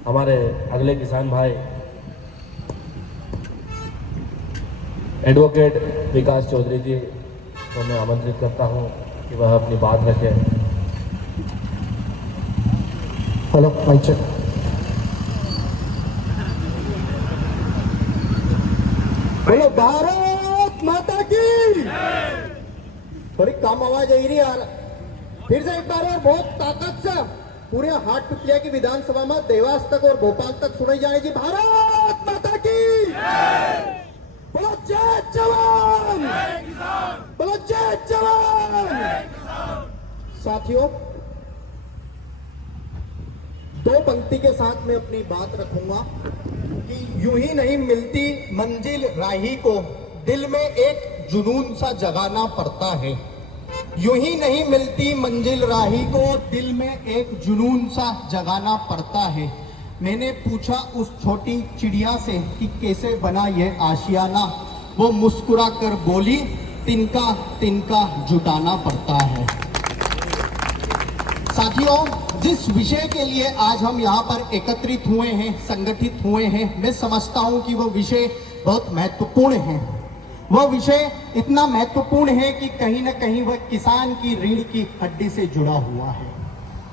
हमारे अगले किसान भाई एडवोकेट विकास चौधरी जी को मैं आमंत्रित करता हूं कि वह अपनी बात रखें। Hello mike check. बोलो भारत माता की। थोड़ी कम आवाज आई रही यार, फिर से एक बार और बहुत ताकत से पूरे हाथ टुकलिया की विधानसभा में देवास तक और भोपाल तक सुनाई जाने जी। भारत माता की। बोलो जय जवान, बोलो जय जवान। साथियों, दो पंक्ति के साथ मैं अपनी बात रखूंगा कि यूं ही नहीं मिलती मंजिल राही को, दिल में एक जुनून सा जगाना पड़ता है। यूं ही नहीं मिलती मंजिल राही को, दिल में एक जुनून सा जगाना पड़ता है। मैंने पूछा उस छोटी चिड़िया से कि कैसे बना ये आशियाना, वो मुस्कुरा कर बोली तिनका तिनका जुटाना पड़ता है। साथियों, जिस विषय के लिए आज हम यहाँ पर एकत्रित हुए हैं, संगठित हुए हैं, मैं समझता हूँ कि वो विषय बहुत महत्वपूर्ण है। वह विषय इतना महत्वपूर्ण है कि कहीं ना कहीं वह किसान की रीढ़ की हड्डी से जुड़ा हुआ है।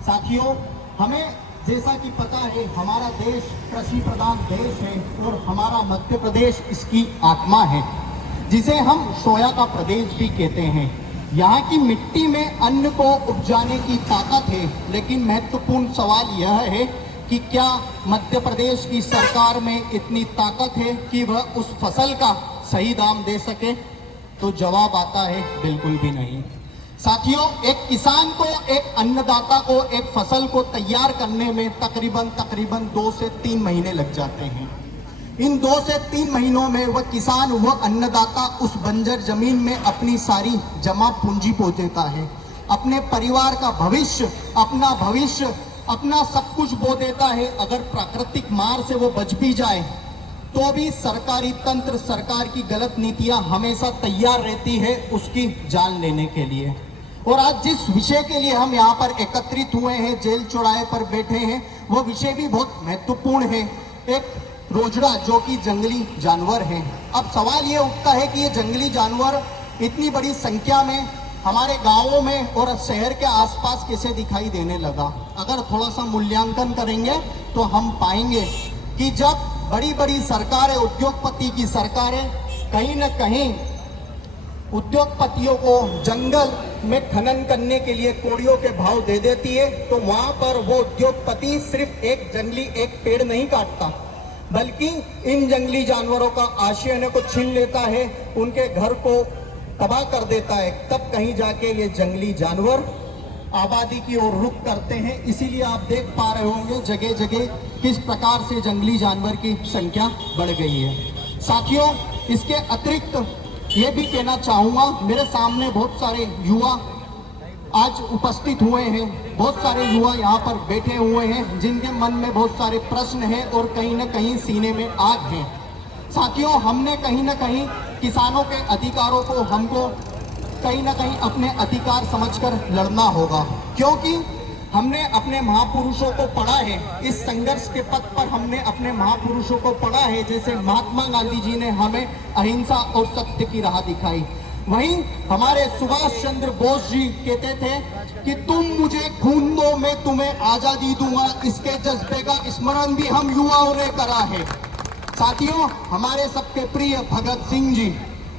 साथियों, हमें जैसा कि पता है हमारा देश कृषि प्रधान देश है और हमारा मध्य प्रदेश इसकी आत्मा है, जिसे हम सोया का प्रदेश भी कहते हैं। यहाँ की मिट्टी में अन्न को उपजाने की ताकत है, लेकिन महत्वपूर्ण सवाल यह है कि क्या मध्य प्रदेश की सरकार में इतनी ताकत है कि वह उस फसल का सही दाम दे सके? तो जवाब आता है बिल्कुल भी नहीं। साथियों, एक किसान को, एक अन्नदाता को एक फसल को तैयार करने में तकरीबन 2 से 3 महीने लग जाते हैं। इन 2 से 3 महीनों में वह किसान, वह अन्नदाता उस बंजर जमीन में अपनी सारी जमा पूंजी बो देता है, अपने परिवार का भविष्य, अपना सब कुछ बो देता है। अगर प्राकृतिक मार से वो बच भी जाए तो भी सरकारी तंत्र, सरकार की गलत नीतियां हमेशा तैयार रहती है उसकी जान लेने के लिए। और आज जिस विषय के लिए हम यहाँ पर एकत्रित हुए हैं, जेल चौराहे पर बैठे हैं, वो विषय भी बहुत महत्वपूर्ण है। एक रोजड़ा जो कि जंगली जानवर है। अब सवाल ये उठता है कि ये जंगली जानवर इतनी बड़ी संख्या में हमारे गांवों में और शहर के आसपास कैसे दिखाई देने लगा? अगर थोड़ा सा मूल्यांकन करेंगे तो हम पाएंगे कि जब बड़ी बड़ी सरकारें, उद्योगपति की सरकारें कहीं न कहीं उद्योगपतियों को जंगल में खनन करने के लिए कोड़ियों के भाव दे देती है, तो वहां पर वो उद्योगपति सिर्फ एक पेड़ नहीं काटता, बल्कि इन जंगली जानवरों का आश्रय को छीन लेता है, उनके घर को तबाह कर देता है। तब कहीं जाके ये जंगली जानवर आबादी की ओर रुख करते हैं। इसीलिए आप देख पा रहे होंगे जगह जगह किस प्रकार से जंगली जानवर की संख्या बढ़ गई है। साथियों, इसके अतिरिक्त ये भी कहना चाहूँगा, मेरे सामने बहुत सारे युवा आज उपस्थित हुए हैं, बहुत सारे युवा यहाँ पर बैठे हुए हैं जिनके मन में बहुत सारे प्रश्न हैं और कहीं ना कहीं सीने में आग है। साथियों, हमने कहीं ना कहीं किसानों के अधिकारों को हमको कहीं ना कहीं अपने अधिकार समझकर लड़ना होगा, क्योंकि हमने अपने महापुरुषों को पढ़ा है। इस संघर्ष के पथ पर हमने अपने महापुरुषों को पढ़ा है। जैसे महात्मा गांधी जी ने हमें अहिंसा और सत्य की राह दिखाई, वहीं हमारे सुभाष चंद्र बोस जी कहते थे कि तुम मुझे खून दो, मैं तुम्हें आजादी दूंगा। इसके जज्बे का स्मरण भी हम युवाओं ने करा है। साथियों, हमारे सबके प्रिय भगत सिंह जी,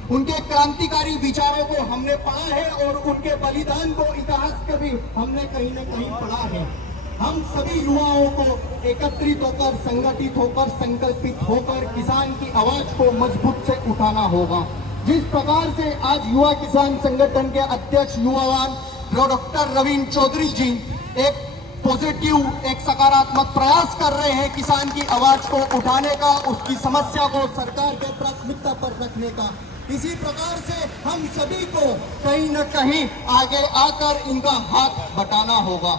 उनके क्रांतिकारी विचारों को हमने पढ़ा है और उनके बलिदान को, इतिहास के भी हमने कहीं न कहीं पढ़ा है। हम सभी युवाओं को एकत्रित होकर, संगठित होकर, संकल्पित होकर किसान की आवाज को मजबूत से उठाना होगा। जिस प्रकार से आज युवा किसान संगठन के अध्यक्ष युवावान डॉक्टर रविंद्र चौधरी जी एक पॉजिटिव, एक सकारात्मक प्रयास कर रहे हैं किसान की आवाज को उठाने का, उसकी समस्या को सरकार के प्राथमिकता पर रखने का, इसी प्रकार से हम सभी को कहीं न कहीं आगे आकर इनका हाथ बटाना होगा।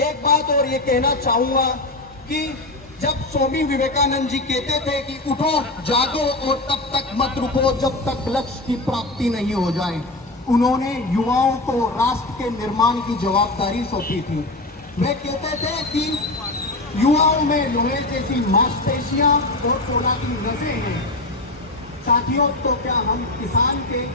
एक बात और ये कहना चाहूंगा कि जब स्वामी विवेकानंद जी कहते थे कि उठो, जागो और तब तक मत रुको जब तक लक्ष्य की प्राप्ति नहीं हो जाए, उन्होंने युवाओं को राष्ट्र के निर्माण की जवाबदारी सौंपी थी। वे कहते थे कि युवाओं में लोहे जैसी मांसपेशियां और पोलादी नसें हैं। साथियों, तो क्या हम किसान के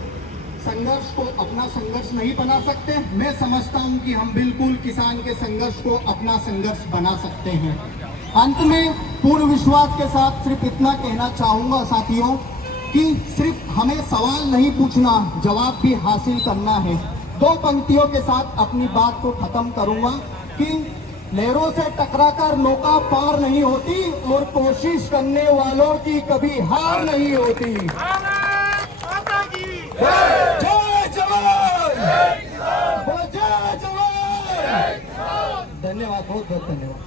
संघर्ष को अपना संघर्ष नहीं बना सकते? मैं समझता हूं कि हम बिल्कुल किसान के संघर्ष को अपना संघर्ष बना सकते हैं। अंत में पूर्ण विश्वास के साथ सिर्फ इतना कहना चाहूंगा साथियों कि सिर्फ हमें सवाल नहीं पूछना, जवाब भी हासिल करना है। दो पंक्तियों के साथ अपनी बात को खत्म करूंगा कि लहरों से टकराकर नौका पार नहीं होती और कोशिश करने वालों की कभी हार नहीं होती। जय जवान! जय जवान! धन्यवाद, बहुत बहुत धन्यवाद।